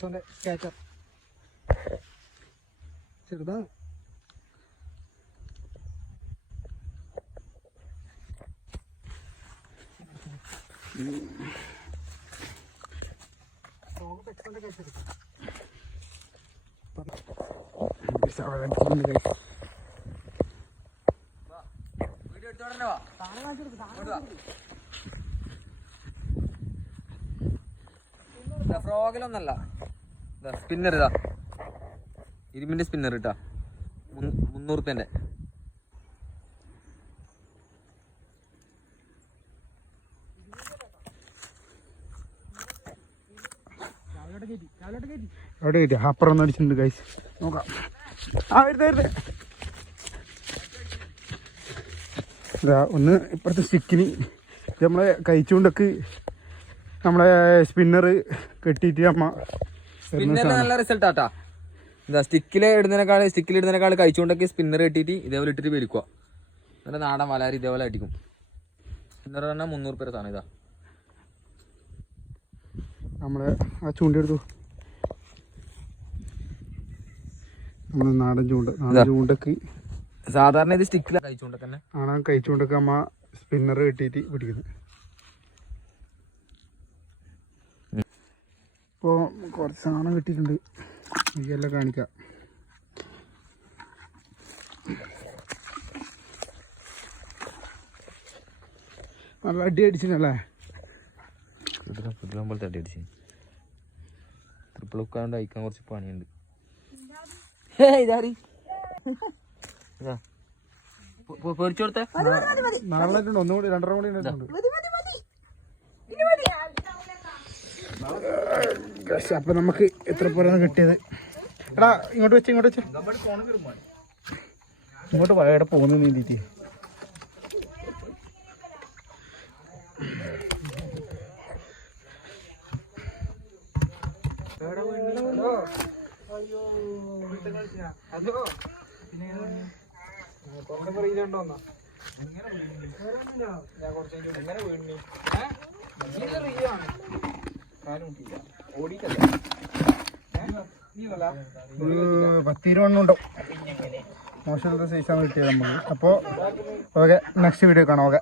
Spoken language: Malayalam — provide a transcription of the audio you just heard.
നെക്സോന്റെ സ്കാച്ചർ ചെറുതാണ്. ഫ്രോഗിലൊന്നല്ല, സ്പിന്നർ ഇതാ, ഇരുമ്പിന്റെ സ്പിന്നർ ഇട്ടാ 300 റുപ്യന്റെ. അവിടെ കയറ്റി അപ്പുറം ഒന്ന് അടിച്ചിട്ടുണ്ട് ഗൈസ്, നോക്കാം. ഇതാ ഒന്ന് ഇപ്പുറത്തെ സ്റ്റിക്കിന് നമ്മളെ കഴിച്ചുകൊണ്ടൊക്കെ നമ്മളെ സ്പിന്നർ കെട്ടിയിട്ട് അമ്മ സ്പിന്നറിൽ നല്ല റിസൾട്ട് ആട്ടാ. എന്താ സ്റ്റിക്കിൽ ഇടുന്നതിനേക്കാൾ കഴിച്ചുകൊണ്ടൊക്കെ സ്പിന്നർ കെട്ടിയിട്ട് ഇതേപോലെ ഇട്ടിട്ട് വലിക്കുക. നല്ല നാടൻ വലാരി ഇതേപോലെ അടിക്കും. സ്പിന്നർ പറഞ്ഞാൽ 300 റുപ്യ സാധനം. ഇതാ നമ്മളെ ആ ചൂണ്ടെടുത്തു, നമ്മളെ നാടൻ ചൂണ്ടക്ക് സാധാരണ ഇത് സ്റ്റിക്കിൽ കഴിച്ചുകൊണ്ടൊക്കെ തന്നെ ആണ് കഴിച്ചുകൊണ്ടൊക്കെ അമ്മ സ്പിന്നർ കെട്ടിയിട്ട് പിടിക്കുന്നത്. ഇപ്പോൾ കുറച്ച് സാധനം കിട്ടിയിട്ടുണ്ട്, ഇതെല്ലാം കാണിക്കാം. നല്ല അടി അടിച്ചിട്ടല്ലേ, പോലത്തെ അടി അടിച്ച്. ട്രിപ്പിൾ ഉക്കാണ്ട് അയക്കാൻ കുറച്ച് പണിയുണ്ട്. പൊരിച്ചു കൊടുത്തേ നാളെ ഒന്നുകൂടി 2.5 കൂടി അപ്പൊ നമുക്ക് എത്ര പോരാണ് കിട്ടിയത്. എടാ ഇങ്ങോട്ട് വെച്ച് ഇങ്ങോട്ട് വയടെ പോകുന്നു നീന്തിട്ട്. ഒരു 10-20 ഉണ്ടാവും. മോശം സൈസാണ് കിട്ടിയത് നമുക്ക്. അപ്പോൾ ഓക്കെ, നെക്സ്റ്റ് വീഡിയോ കാണാം. ഓക്കെ.